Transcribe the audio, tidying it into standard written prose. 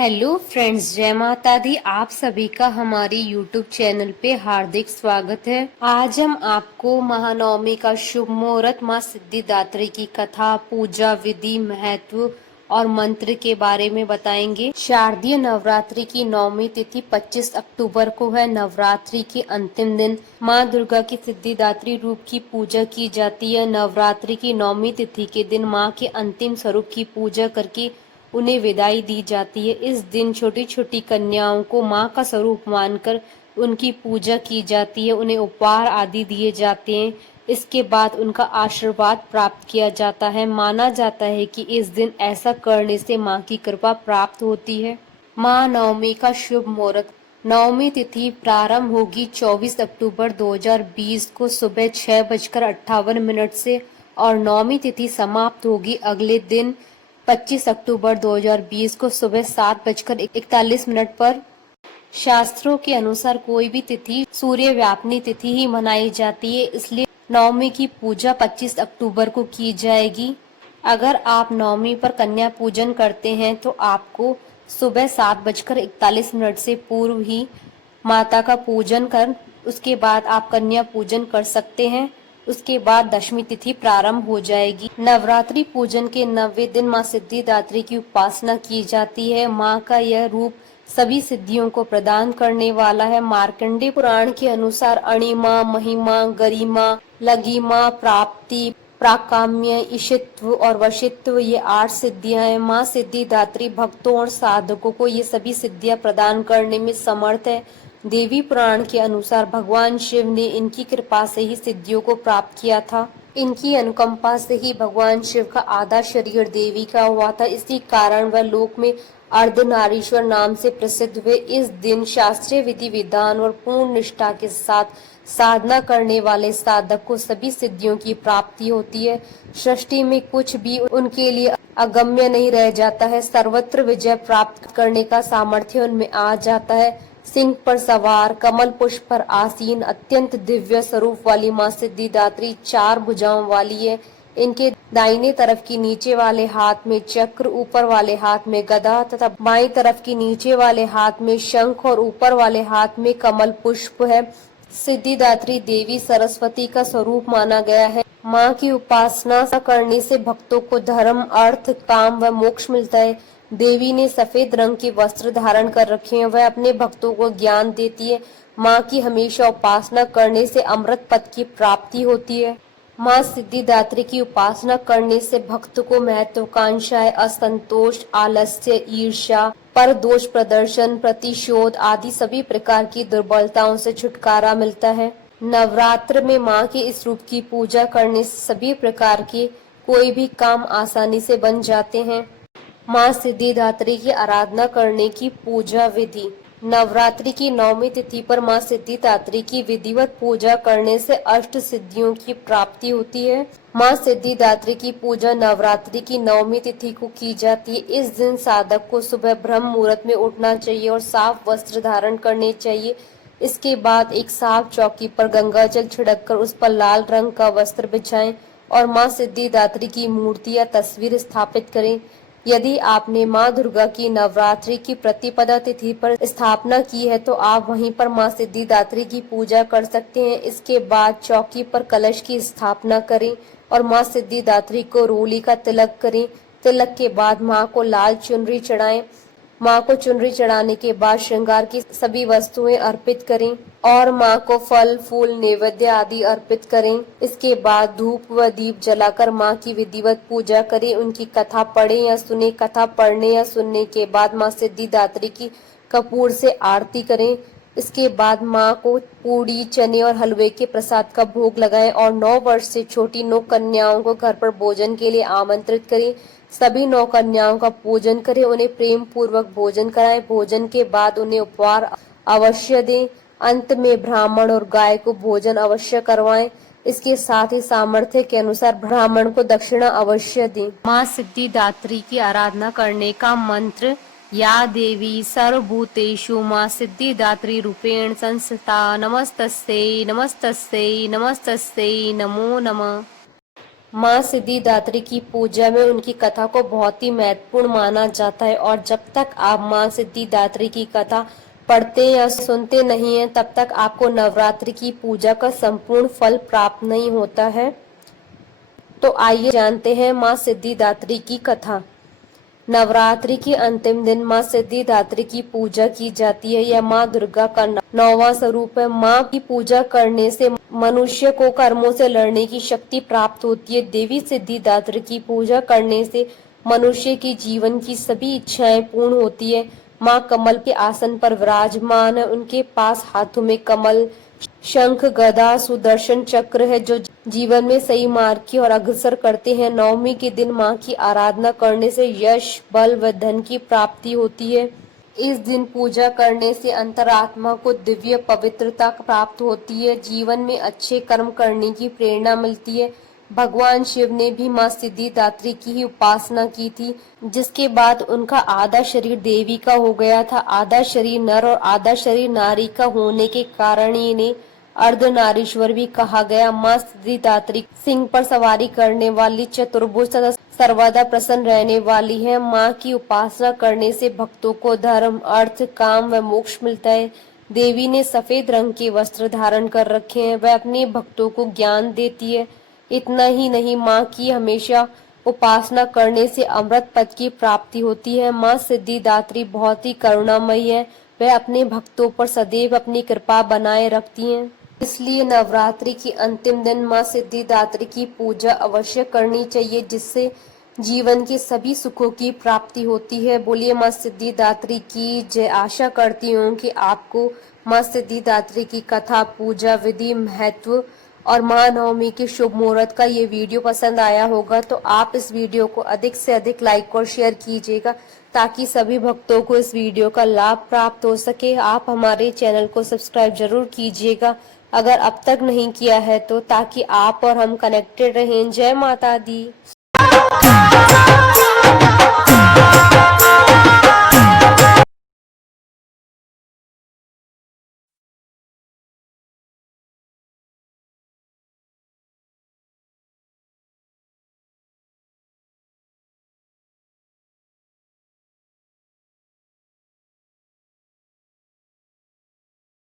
Hello friends, जय माता दी। आप सभी का हमारी यूट्यूब चैनल पे हार्दिक स्वागत है। आज हम आपको महानवमी का शुभ मुहूर्त, माँ सिद्धिदात्री की कथा, पूजा विधि, महत्व और मंत्र के बारे में बताएंगे। शारदीय नवरात्रि की नवमी तिथि 25 अक्टूबर को है। नवरात्रि के अंतिम दिन माँ दुर्गा की सिद्धिदात्री रूप की पूजा की जाती है। नवरात्रि की नवमी तिथि के दिन माँ के अंतिम स्वरूप की पूजा करके उन्हें विदाई दी जाती है। इस दिन छोटी छोटी कन्याओं को माँ का स्वरूप मानकर उनकी पूजा की जाती है, उन्हें उपहार आदि दिए जाते हैं। इसके बाद उनका आशीर्वाद प्राप्त किया जाता है। माना जाता है कि इस दिन ऐसा करने से माँ की कृपा प्राप्त होती है। माँ नवमी का शुभ मुहूर्त। नवमी तिथि प्रारंभ होगी 24 अक्टूबर 2020 को सुबह 6:58 से और नवमी तिथि समाप्त होगी अगले दिन 25 अक्टूबर 2020 को सुबह 7:41 पर। शास्त्रों के अनुसार कोई भी तिथि सूर्य व्यापनी तिथि ही मनाई जाती है, इसलिए नवमी की पूजा 25 अक्टूबर को की जाएगी। अगर आप नवमी पर कन्या पूजन करते हैं तो आपको सुबह 7:41 से पूर्व ही माता का पूजन कर उसके बाद आप कन्या पूजन कर सकते हैं। उसके बाद दशमी तिथि प्रारंभ हो जाएगी। नवरात्रि पूजन के 9वें दिन माँ सिद्धिदात्री की उपासना की जाती है। माँ का यह रूप सभी सिद्धियों को प्रदान करने वाला है। मार्कंडेय पुराण के अनुसार अणिमा, महिमा, गरिमा, लघिमा, प्राप्ति, प्राकाम्य, ईशित्व और वशित्व, ये 8 सिद्धियां हैं। माँ सिद्धिदात्री भक्तों और साधकों को ये सभी सिद्धियां प्रदान करने में समर्थ है। देवी पुराण के अनुसार भगवान शिव ने इनकी कृपा से ही सिद्धियों को प्राप्त किया था। इनकी अनुकंपा से ही भगवान शिव का आधा शरीर देवी का हुआ था। इसी कारण वह लोक में अर्धनारीश्वर नाम से प्रसिद्ध हुए। इस दिन शास्त्रीय विधि विधान और पूर्ण निष्ठा के साथ साधना करने वाले साधक को सभी सिद्धियों की प्राप्ति होती है। सृष्टि में कुछ भी उनके लिए अगम्य नहीं रह जाता है। सर्वत्र विजय प्राप्त करने का सामर्थ्य उनमें आ जाता है। सिंह पर सवार, कमल पुष्प पर आसीन, अत्यंत दिव्य स्वरूप वाली माँ सिद्धिदात्री 4 भुजाओं वाली है। इनके दाहिने तरफ की नीचे वाले हाथ में चक्र, ऊपर वाले हाथ में गदा तथा बाएं तरफ की नीचे वाले हाथ में शंख और ऊपर वाले हाथ में कमल पुष्प है। सिद्धिदात्री देवी सरस्वती का स्वरूप माना गया है। माँ की उपासना करने से भक्तों को धर्म, अर्थ, काम व मोक्ष मिलता है। देवी ने सफेद रंग के वस्त्र धारण कर रखे हैं। वह अपने भक्तों को ज्ञान देती है। माँ की हमेशा उपासना करने से अमृत पद की प्राप्ति होती है। माँ सिद्धिदात्री की उपासना करने से भक्त को महत्वाकांक्षाएं, असंतोष, आलस्य, ईर्ष्या, पर दोष प्रदर्शन, प्रतिशोध आदि सभी प्रकार की दुर्बलताओं से छुटकारा मिलता है। नवरात्र में माँ के इस रूप की पूजा करने से सभी प्रकार के कोई भी काम आसानी से बन जाते हैं। माँ सिद्धिदात्री की आराधना करने की पूजा विधि। नवरात्रि की नवमी तिथि पर माँ सिद्धिदात्री की विधिवत पूजा करने से अष्ट सिद्धियों की प्राप्ति होती है। माँ सिद्धिदात्री की पूजा नवरात्रि की नवमी तिथि को की जाती है। इस दिन साधक को सुबह ब्रह्म मुहूर्त में उठना चाहिए और साफ वस्त्र धारण करने चाहिए। इसके बाद एक साफ चौकी पर गंगा जल छिड़क कर उस पर लाल रंग का वस्त्र बिछाएं और माँ सिद्धिदात्री की मूर्ति या तस्वीर स्थापित करें। यदि आपने माँ दुर्गा की नवरात्रि की प्रतिपदा तिथि पर स्थापना की है तो आप वहीं पर माँ सिद्धिदात्री की पूजा कर सकते हैं। इसके बाद चौकी पर कलश की स्थापना करें और माँ सिद्धिदात्री को रोली का तिलक करें। तिलक के बाद माँ को लाल चुनरी चढ़ाएं। माँ को चुनरी चढ़ाने के बाद श्रृंगार की सभी वस्तुएं अर्पित करें और माँ को फल, फूल, नैवेद्य आदि अर्पित करें। इसके बाद धूप व दीप जलाकर माँ की विधिवत पूजा करें। उनकी कथा पढ़ें या सुने। कथा पढ़ने या सुनने के बाद माँ सिद्धिदात्री की कपूर से आरती करें। इसके बाद माँ को पूड़ी, चने और हलवे के प्रसाद का भोग लगाएं और 9 वर्ष से छोटी 9 कन्याओं को घर पर भोजन के लिए आमंत्रित करें। सभी 9 कन्याओं का पूजन करें, उन्हें प्रेम पूर्वक भोजन कराएं। भोजन के बाद उन्हें उपहार अवश्य दें। अंत में ब्राह्मण और गाय को भोजन अवश्य करवाएं। इसके साथ ही सामर्थ्य के अनुसार ब्राह्मण को दक्षिणा अवश्य दें। माँ सिद्धिदात्री की आराधना करने का मंत्र। या देवी सर्वभूतेषु माँ सिद्धिदात्री रूपेण संस्थिता नमस्तस्यै नमस्तस्यै नमस्तस्यै नमो नमः। माँ सिद्धिदात्री की पूजा में उनकी कथा को बहुत ही महत्वपूर्ण माना जाता है और जब तक आप माँ सिद्धिदात्री की कथा पढ़ते या सुनते नहीं हैं तब तक आपको नवरात्रि की पूजा का संपूर्ण फल प्राप्त नहीं होता है। तो आइए जानते हैं माँ सिद्धिदात्री की कथा। नवरात्रि के अंतिम दिन माँ सिद्धिदात्री की पूजा की जाती है। यह माँ दुर्गा का नौवां स्वरूप है। माँ की पूजा करने से मनुष्य को कर्मों से लड़ने की शक्ति प्राप्त होती है। देवी सिद्धिदात्री की पूजा करने से मनुष्य की जीवन की सभी इच्छाएं पूर्ण होती है। माँ कमल के आसन पर विराजमान है। उनके पास हाथों में कमल, शंख, गदा, सुदर्शन चक्र है जो जीवन में सही मार्ग की ओर अग्रसर करते हैं। नवमी के दिन माँ की आराधना करने से यश, बल व धन की प्राप्ति होती है। इस दिन पूजा करने से अंतरात्मा को दिव्य पवित्रता प्राप्त होती है। जीवन में अच्छे कर्म करने की प्रेरणा मिलती है। भगवान शिव ने भी माँ सिद्धिदात्री की ही उपासना की थी, जिसके बाद उनका आधा शरीर देवी का हो गया था। आधा शरीर नर और आधा शरीर नारी का होने के कारण इन्हें अर्धनारीश्वर भी कहा गया। माँ सिद्धिदात्री सिंह पर सवारी करने वाली चतुर्भुज तथा सर्वदा प्रसन्न रहने वाली है। माँ की उपासना करने से भक्तों को धर्म, अर्थ, काम व मोक्ष मिलता है। देवी ने सफेद रंग के वस्त्र धारण कर रखे हैं। वह अपने भक्तों को ज्ञान देती है। इतना ही नहीं, माँ की हमेशा उपासना करने से अमृत पद की प्राप्ति होती है। माँ सिद्धिदात्री बहुत ही करुणामयी है। वह अपने भक्तों पर सदैव अपनी कृपा बनाए रखती हैं। इसलिए नवरात्रि के अंतिम दिन माँ सिद्धिदात्री की पूजा अवश्य करनी चाहिए, जिससे जीवन के सभी सुखों की प्राप्ति होती है। बोलिए माँ सिद्धिदात्री की जय। आशा करती हूँ कि आपको माँ सिद्धिदात्री की कथा, पूजा विधि, महत्व और महानवमी के शुभ मुहूर्त का ये वीडियो पसंद आया होगा। तो आप इस वीडियो को अधिक से अधिक लाइक और शेयर कीजिएगा ताकि सभी भक्तों को इस वीडियो का लाभ प्राप्त हो सके। आप हमारे चैनल को सब्सक्राइब जरूर कीजिएगा अगर अब तक नहीं किया है तो, ताकि आप और हम कनेक्टेड रहें। जय माता दी।